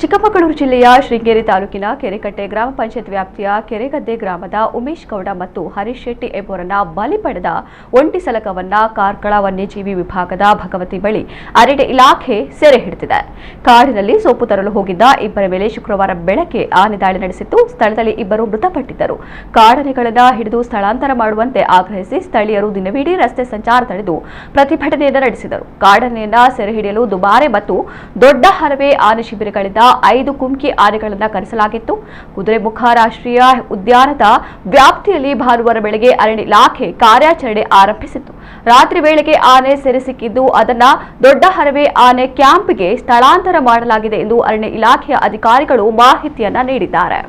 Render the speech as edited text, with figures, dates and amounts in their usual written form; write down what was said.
ಚಿಕ್ಕಮಗಳೂರು ಜಿಲ್ಲೆಯ ಶೃಂಗೇರಿ ತಾಲೂಕಿನ ಕೆರೆಕಟ್ಟೆ ಗ್ರಾಮ ಪಂಚಾಯತ್ ವ್ಯಾಪ್ತಿಯ ಕೆರೆಗದ್ದೆ ಗ್ರಾಮದ ಉಮೇಶ್ ಗೌಡ ಮತ್ತು ಹರೀಶ್ ಶೆಟ್ಟಿ ಎಂಬುವರನ್ನ ಬಲಿ ಪಡೆದ ಒಂಟಿ ಸಲಕವನ್ನ ಕಾರ್ಕಳ ವನ್ಯಜೀವಿ ವಿಭಾಗದ ಭಗವತಿ ಬಳಿ ಅರಣ್ಯ ಇಲಾಖೆ ಸೆರೆ ಹಿಡಿದಿದೆ. ಕಾಡಿನಲ್ಲಿ ಸೊಪ್ಪು ತರಲು ಹೋಗಿದ್ದ ಇಬ್ಬರ ಮೇಲೆ ಶುಕ್ರವಾರ ಬೆಳಗ್ಗೆ ಆನೆ ದಾಳಿ ನಡೆಸಿತ್ತು. ಸ್ಥಳದಲ್ಲಿ ಇಬ್ಬರು ಮೃತಪಟ್ಟಿದ್ದರು. ಕಾಡಾನೆಗಳನ್ನು ಹಿಡಿದು ಸ್ಥಳಾಂತರ ಮಾಡುವಂತೆ ಆಗ್ರಹಿಸಿ ಸ್ಥಳೀಯರು ದಿನವಿಡೀ ರಸ್ತೆ ಸಂಚಾರ ತಡೆದು ಪ್ರತಿಭಟನೆಯನ್ನು ನಡೆಸಿದರು. ಕಾಡಾನೆಯನ್ನ ಸೆರೆ ಹಿಡಿಯಲು ದುಬಾರೆ ಮತ್ತು ದೊಡ್ಡ ಹರವೆ ಆನೆ ಶಿಬಿರಗಳಿಂದ 5 ಕುಮ್ಕಿ ಆನೆಗಳನ್ನು ಕರೆಸಲಾಗಿತ್ತು. ಕುದುರೆಮುಖ ರಾಷ್ಟ್ರೀಯ ಉದ್ಯಾನದ ವ್ಯಾಪ್ತಿಯಲ್ಲಿ ಭಾನುವಾರ ಬೆಳಗ್ಗೆ ಅರಣ್ಯ ಇಲಾಖೆ ಕಾರ್ಯಾಚರಣೆ ಆರಂಭಿಸಿತ್ತು. ರಾತ್ರಿ ವೇಳೆಗೆ ಆನೆ ಸೆರೆ ಸಿಕ್ಕಿದ್ದು ಅದನ್ನ ದೊಡ್ಡ ಹರವೆ ಆನೆ ಕ್ಯಾಂಪ್ಗೆ ಸ್ಥಳಾಂತರ ಮಾಡಲಾಗಿದೆ ಎಂದು ಅರಣ್ಯ ಇಲಾಖೆಯ ಅಧಿಕಾರಿಗಳು ಮಾಹಿತಿಯನ್ನ ನೀಡಿದ್ದಾರೆ.